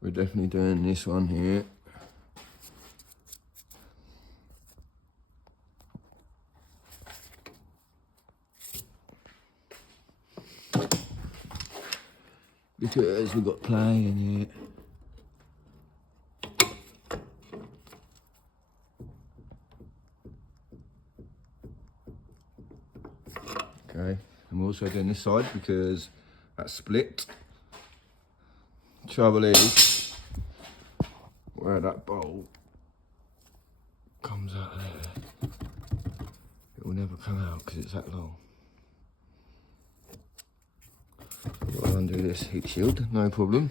we're definitely doing this one here. Because we've got play in here. Okay, and we're also doing this side because that's split. Trouble is, where that bolt comes out of there, it will never come out because it's that long. I'll undo this heat shield, no problem.